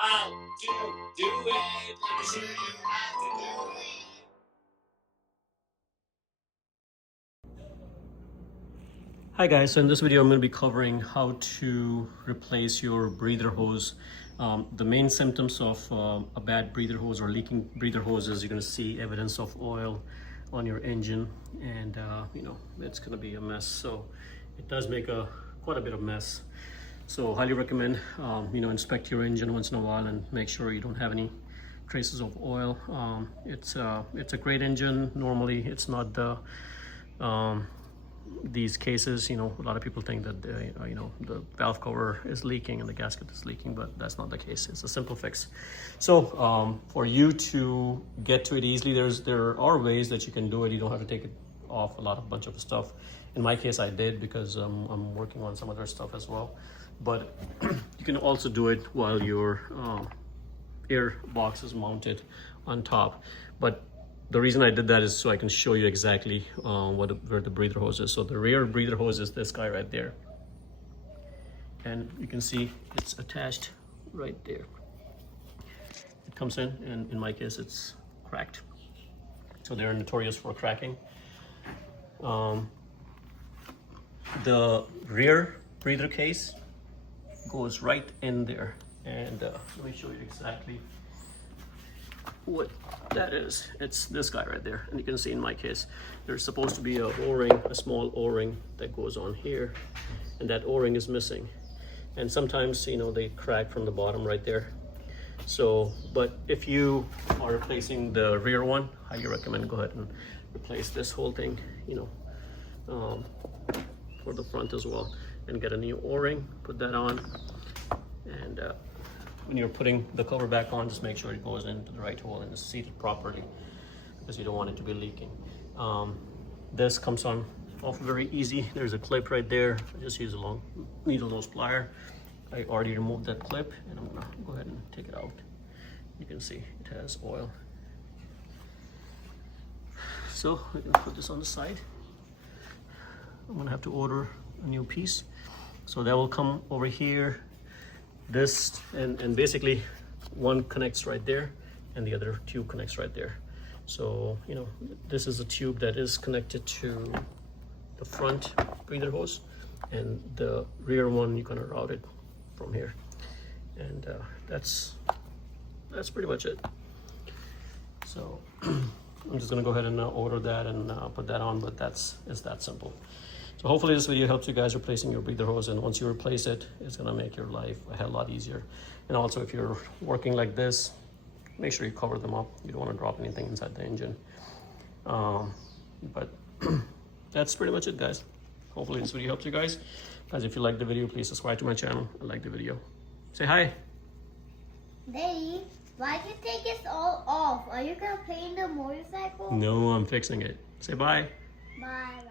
how to do it. Let me show you how to do it. Hi guys, so in this video I'm going to be covering how to replace your breather hose. The main symptoms of a bad breather hose or leaking breather hose is you're going to see evidence of oil on your engine, and you know, it's going to be a mess. So it does make quite a bit of mess. So highly recommend you know, inspect your engine once in a while and make sure you don't have any traces of oil. It's a great engine. Normally it's not the these cases, you know, a lot of people think that you know, the valve cover is leaking and the gasket is leaking, but that's not the case. It's a simple fix. So for you to get to it easily, there are ways that you can do it. You don't have to take it off a bunch of stuff. In my case I did, because I'm working on some other stuff as well, but you can also do it while your air box is mounted on top. But the reason I did that is so I can show you exactly where the breather hose is. So the rear breather hose is this guy right there. And you can see it's attached right there. It comes in, and in my case it's cracked. So they're notorious for cracking. The rear breather case goes right in there. And let me show you exactly what that is. It's this guy right there, and you can see in my case there's supposed to be a o-ring, a small o-ring that goes on here, and that o-ring is missing. And sometimes, you know, they crack from the bottom right there. So, but if you are replacing the rear one, I recommend go ahead and replace this whole thing, you know, for the front as well, and get a new o-ring, put that on, and when you're putting the cover back on, just make sure it goes into the right hole and is seated properly, because you don't want it to be leaking. This comes on off very easy. There's a clip right there. I just use a long needle nose plier. I already removed that clip, and I'm gonna go ahead and take it out. You can see it has oil. So I can put this on the side. I'm gonna have to order a new piece. So that will come over here. This and basically one connects right there and the other tube connects right there. So, you know, this is a tube that is connected to the front breather hose, and the rear one you're gonna route it from here. And that's pretty much it. So I'm just gonna go ahead and order that and put that on, but it's that simple. So hopefully this video helps you guys replacing your breather hose, and once you replace it, it's gonna make your life a hell lot easier. And also, if you're working like this, make sure you cover them up. You don't wanna drop anything inside the engine. But that's pretty much it, guys. Hopefully this video helps you guys. Guys, if you like the video, please subscribe to my channel and like the video. Say hi. Daddy, why'd you take this all off? Are you gonna paint the motorcycle? No, I'm fixing it. Say bye. Bye.